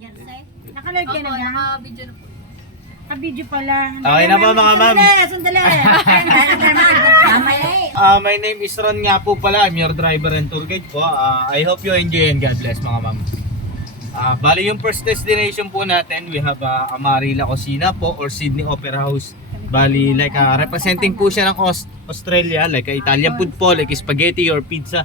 Naka-live ka na ba? Naka-video na po. Naka-video pala. Okay na ba mga ma'am? Sandali! My name is Ron nga po pala. I'm your driver and tour guide po. I hope you enjoy and God bless mga ma'am. Bali yung first destination po natin, we have Amarilla Cocina po or Sydney Opera House. Bali like representing po siya ng Australia, like Italian food po, like spaghetti or pizza.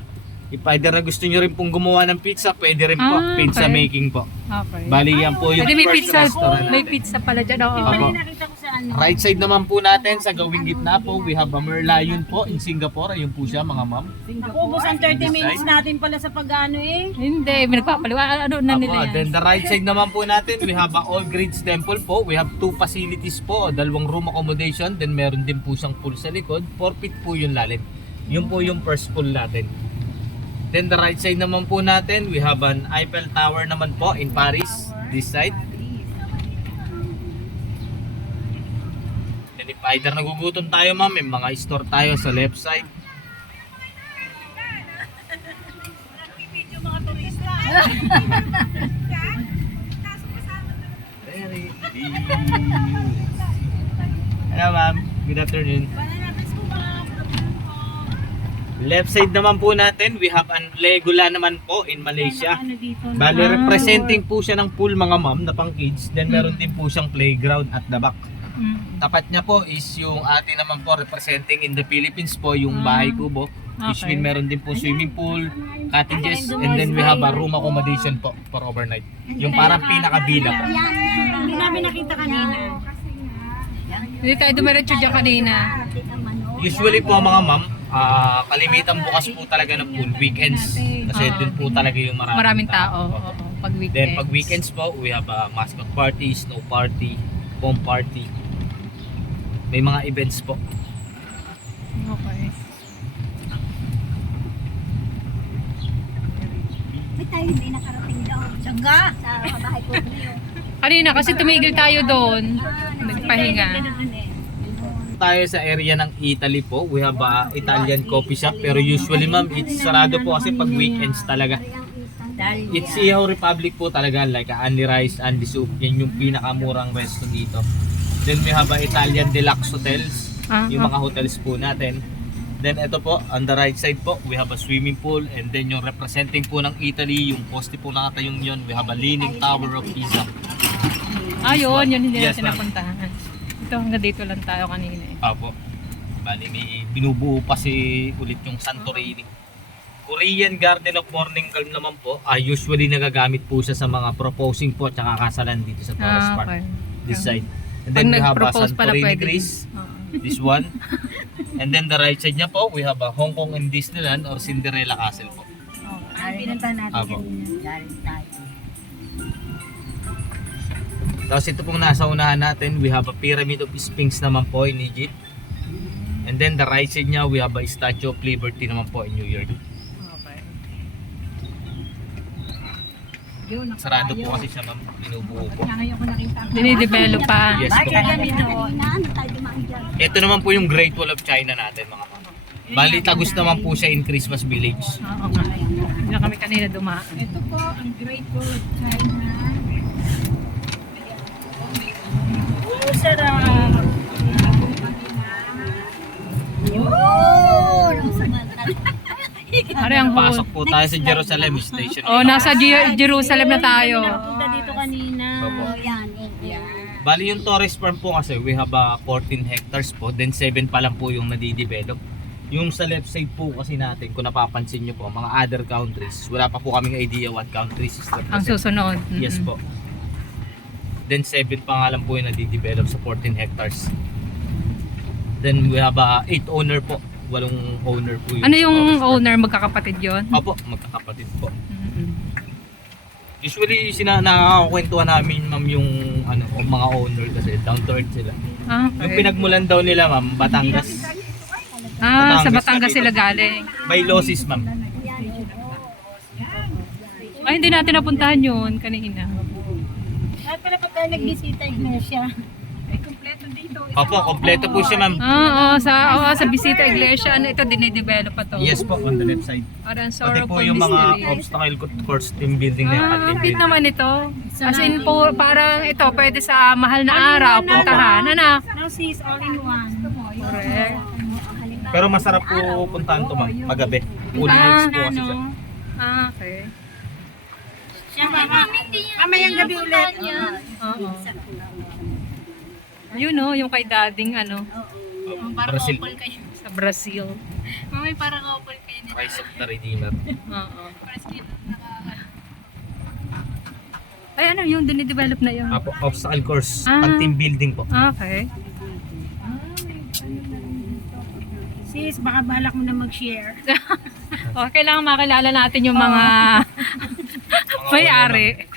If either na gusto nyo rin pong gumawa ng pizza, pwede rin po. Pizza making po. Okay. Bali yan po yung Pwede may first pizza, restaurant may natin. pizza pala dyan. Oo. Mali nakita ko sa ano. Right side naman po natin sa gawing gitna po, we have a Merlion po in Singapore. Ayun po siya mga ma'am. Ubus ang 30 minutes natin pala sa pag-ano eh. Hindi, may nagpapaliwa. Ano na nila yan? Then the right side naman po natin, we have a All Grades Temple po. We have 2 facilities po, 2 room accommodation. Then meron din po siyang pool sa likod. 4 feet po yung lalim. Yun po yung first pool natin. Then the right side naman po natin, we have an Eiffel Tower naman po in Paris. This side. Then if either nagugutom tayo ma'am, may mga store tayo sa left side. Hello ma'am, good afternoon. Left side naman po natin, we have an Legula naman po in Malaysia. Bali, representing po siya ng pool mga ma'am na pang kids. Then meron din po siyang playground at the back. Tapat niya po is yung atin naman po representing in the Philippines po yung bahay kubo. Which mean meron din po swimming pool, cottages, and then we have a room accommodation po for overnight. Yung parang pinaka-villa po. Hindi namin nakita kanina. Hindi tayo dumiretso dyan kanina. Usually po mga ma'am, kalimitan bukas po talaga ng pool weekends. Kasi dun po talaga yung Maraming tao. Oo, pag weekend. Then pag weekends po, we have a mascot party, snow party, foam party. May mga events po. Okay. May tayo hindi nakarating doon. Sangga! Sa bahay ko niyo. Kanina kasi tumigil tayo doon. Nagpahinga. Tayo sa area ng Italy po, we have a Italian coffee shop. Pero usually ma'am, it's sarado po kasi pag weekends talaga. It's Ihaw Republic po talaga, like Andy Rice, Andy Soup. Yan yung pinakamurang resto dito. Then we have a Italian Deluxe Hotels. Yung mga hotels po natin. Then ito po, on the right side po, we have a swimming pool. And then yung representing po ng Italy, yung poste po nakatayong yun, we have a Leaning Tower of Pisa. Yun hindi Yes, natin ma'am. napuntahan. Ito, hanggang dito lang tayo kanina eh. Apo. Bali, may binubuo pa si ulit yung Santorini. Korean Garden of Morning Calm naman po. Usually nagagamit po siya sa mga proposing po at saka kasalan dito sa Taurus Park. Okay. This side. And Pag then we have a nag-propose pala Santorini pwede. Greece. This one. And then the right side niya po, we have a Hong Kong and Disneyland or Cinderella Castle po. Pinuntahan natin Apo. kanina. Galing tayo. Tapos ito pong nasa unahan natin, we have a Pyramid of Sphinx naman po in Egypt. And then the right side niya, we have a Statue of Liberty naman po in New York. Okay. Sarado po kasi siya ma'am, binubuo po. Ngayon ko nakita. Dinidevelop pa. Yes po. Ano tayo dumaan dyan? Ito naman po yung Great Wall of China natin mga ma'am. Bali, tagos naman po siya in Christmas Village. Oo nga. Hindi na kami kanina dumaan. Ito po ang Great Wall of China. Oh, sarap. Oh! Nang samantan. Ari ang Pasok po tayo sa Jerusalem Station. nasa Jerusalem na tayo. Punta dito kanina. Opo. Yan. Bali yung Torres Farm po kasi we have 14 hectares po, then 7 pa lang po yung nadidevelop. Yung sa left side po kasi natin, kung napapansin nyo po, mga other countries, wala pa po kaming idea what countries is Ang represented. susunod. Yes po. Then 7 pa nga lang po yung nadidevelop sa 14 hectares. Then we have 8 owner po. 8 owner po Ano sa yung Torres Farm. owner? Magkakapatid yun? Opo, magkakapatid po. Usually nakakakwentuhan namin ma'am yung mga owner kasi down to earth sila. Yung Okay. pinagmulan daw nila ma'am, Batangas. Sa Batangas, Batangas Cavite. sila galing. By losses ma'am. Ay, hindi natin napuntahan yun kanina. At pala pa tayo nagbisita, Iglesia. Ay, kompleto dito. Opo, kompleto po siya ma'am. Sa Bisita Iglesia, ito dinidevelop pa to. Yes po, on the left side. Parang Pati Sorrowful po yung mga Mystery. obstacle course team building na yung Ang team cute building. naman ito. As in po, parang ito, pwede sa mahal na araw, puntahan. Ano? No, sis, all in one. Correct. Pero masarap po puntahan to ma'am, magabi. Ulilis po kasi siya. Ah, okay. Siya, mamayang gabi ulit. Oo. Yun o, yung kay dading ano, Brazil. sa Brazil. Mamay parang couple kayo nila. Rise of the Redeemer. Oo. Ay, ano yung dinidevelop na yun? Apo, obstacle course, Ah. team building po. Okay. Sis, baka balak mo na mag-share. O, kailangan makilala natin yung mga may-ari.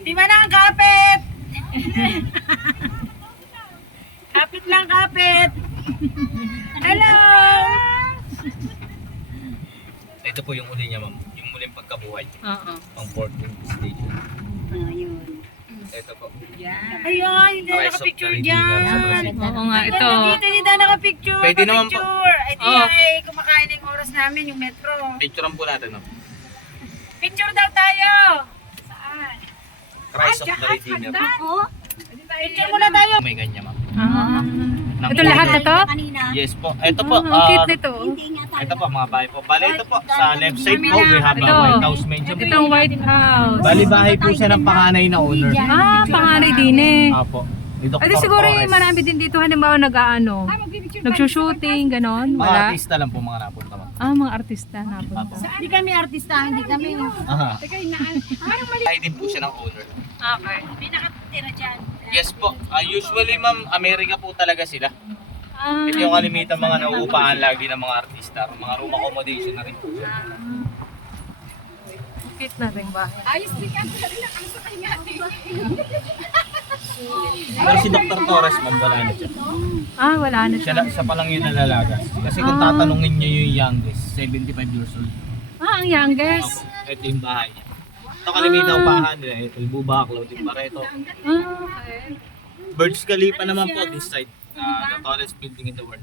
Di ba na ang kapit? Kapit lang, kapit. Hello! Ito po yung uli niya ma'am, yung muling pagkabuhay. Oo. Pang 14th station. Ito po. Ayun, hindi na Rise of nakapicture the Redeemer sa dyan. Brazil. Oo nga, ito. Dito, hindi na nakapicture. Pwede naman po. Picture. Ay, di Oh. ay, kumakain ng oras namin, yung metro. Picturean po natin ma'am. Picture daw tayo. Saan? Rise of the Redeemer. Picture muna tayo. May ganyan ma'am. Ah. Ng Ito lahat na to? Kanina. Yes po. Ito po. Ang cute nito. Hindi nga tayo. Ito po mga bahay po. Bali ito po. Sa left side po, we have a Ito. White House medyo. Itong White House. Bali bahay po siya ng panganay na owner. Ah, panganay din eh. Apo. Ni Dr. Ay, di siguro Torres. yung marami din dito, halimbawa nag-ano, nagsushooting, ganon, Mga wala. artista lang po mga napunta ma'am. Ah, mga artista napunta. Hindi kami artista, hindi kami. Aha. Bahay din po siya ng owner. Okay. Hindi nakatira dyan. Yes po. Usually ma'am, Amerika po talaga sila. Ah, Ito yung kalimitan mga nauupahan lagi ng mga artista. Mga room accommodation na rin po. cute na rin ba? Pero si Dr. Torres ma'am, wala na siya. Ah, wala na siya. Siya pa lang yung nalalagas. Kasi kung tatanungin niyo yung youngest, 75 years old. Ah, ang youngest. Opo, ito yung bahay niya. Ito kalimitan upahan nila. Ito yung Buba, Claudine Barreto. Ah, okay. Burj Khalifa naman po this side. The tallest building in the world.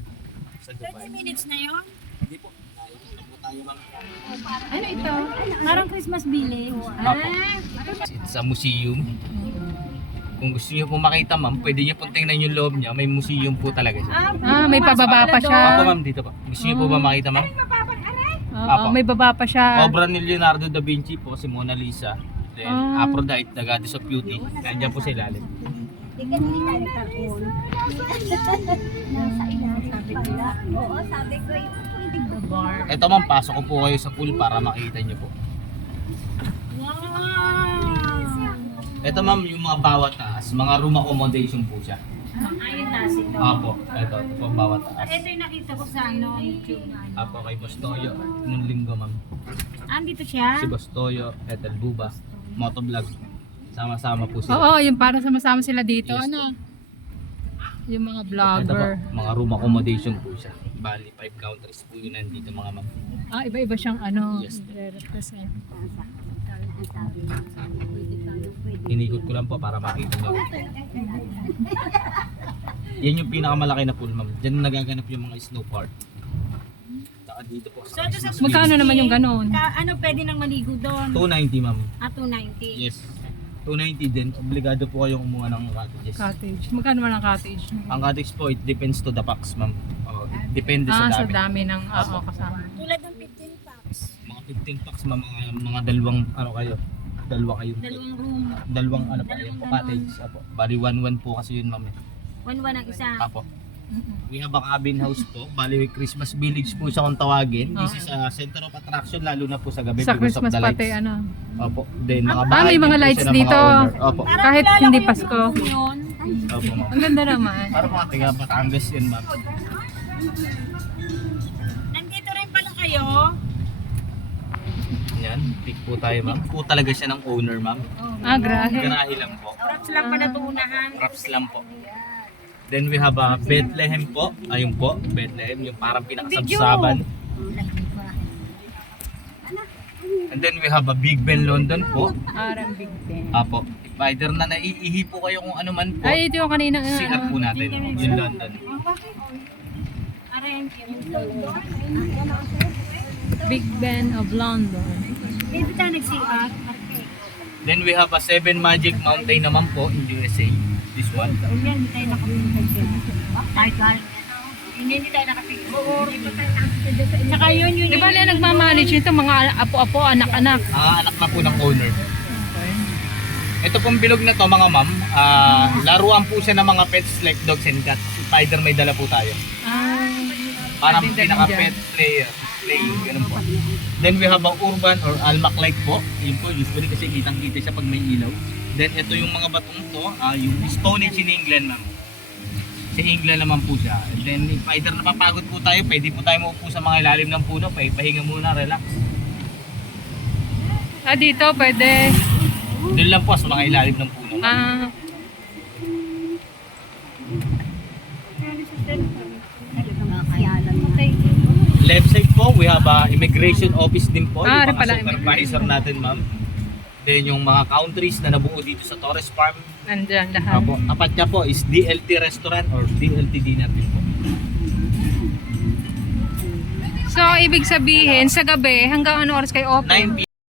Sa 30 Dubai. minutes na yun. Hindi po. Nakikita po tayo ma'am. Ano ito? Parang Christmas village. Apo. It's a museum. Kung gusto niyo po makita ma'am, pwede niyo po tingnan yung loob niya. May museum po talaga siya. Ah, may pababa pa siya. Apo ma'am, dito po. Gusto niyo po ba makita ma'am? Oo, may baba pa siya. Obra ni Leonardo da Vinci po, si Mona Lisa. Then Aphrodite, the goddess of beauty. Nandiyan po sa ilalim. Hindi ka hindi tayo nagkaroon. Nasa ilalim. Sabi ko na. Oo, sabi ko yung pwede ko. Ito ma'am, pasok ko po kayo sa pool para makita niyo po. Ito ma'am, yung mga bawat taas, mga room accommodation po siya. Ayun na sila. Apo, ito po bawat taas. Ito yung nakita ko sa ano, YouTube na ano. Apo kay Boss Toyo, nung linggo ma'am. Andito siya. Si Boss Toyo, Ethel Buba, Motovlog. Sama-sama po sila. Oo, yung para sama-sama sila dito. Yes, Ano? Yung mga Ito po, vlogger. mga room accommodation po siya. Bali, 5 countries po yun nandito mga ma'am. Ah, iba-iba siyang ano, Yes. represent. Inikot ko lang po para makita nyo. Yan yung pinakamalaki na pool ma'am. Diyan nagaganap yung mga snow park. Saka dito po So, sa ito sa Christmas Magkano village. naman yung ganon? Ano pwede nang maligo doon? 290 ma'am. 290. Yes. 290 din. Obligado po kayong kumuha ng cottages. Cottage. Magkano naman ang cottage? Ang cottage po, it depends to the packs ma'am. Depende Ah, sa sa dami. dami ng kasama. Tulad ng 15 packs. Mga 15 packs ma'am, mga dalawang ano kayo. Dalawa kayo. Dalawang room. Dalawang ano pa yung cottage. Apo. Bali 1-1 po kasi yun ma'am. 1-1 ang isa. Apo. We have a cabin house po. Bali Christmas village po siya kung tawagin. This is a center of attraction lalo na po sa gabi Sa because of Christmas the lights. pati, ano. Opo. Then mga Ah, bahay may mga din po lights siya ng mga dito. owner. Opo. Kahit kilala hindi ko yung Pasko. room yun. Opo ma'am. Ang ganda naman. Para mga taga Batangas yun ma'am. Nandito rin pala kayo. Yan. Pick po tayo ma'am. Po talaga siya ng owner ma'am. Ah, grahe. Garahe lang po. Props lang pala ito unahan. Props lang po. Then we have a Bethlehem po. Ayun po. Bethlehem. Yung parang pinakasabsaban. And then we have a Big Ben London po. Arang Big Ben. Apo. If either na naiihi po kayo kung ano man po. Ay, ito yung kanina. CR po natin. Yung London. Aray, Big Ben of London. Baby tayo nag-CR. Then we have a Seven Magic Mountain naman po in USA. This one. Yan, hindi tayo nakapigil dyan. Kahit galing hindi tayo nakapigil. Saka yun. Di ba na nagmamanage ito, mga apo-apo, anak-anak? Anak na po ng owner. Ito pong bilog na to mga ma'am, laruan po siya ng mga pets like dogs and cats. Spider may dala po tayo. Parang pwedeng dala pinaka-pet player. Ganun po. Then we have a urban or almac light po. Yun po, usually kasi kitang-kita siya pag may ilaw. Then ito yung mga batong to, yung Stone Age in England ma'am. Sa England naman po siya. And then if either napapagod po tayo, pwede po tayo maupo sa mga ilalim ng puno, pahinga muna, relax. Dito pwede. Doon lang po sa mga ilalim ng puno. Left side po, we have a immigration office din po. Yung rin pala, mga supervisor natin ma'am. Then yung mga countries na nabuo dito sa Torres Farm. Nandyan lahat. Apo, tapat niya po is DLT restaurant or DLT dinner din po. So, ibig sabihin, sa gabi, hanggang ano oras kayo open? 9 p.m.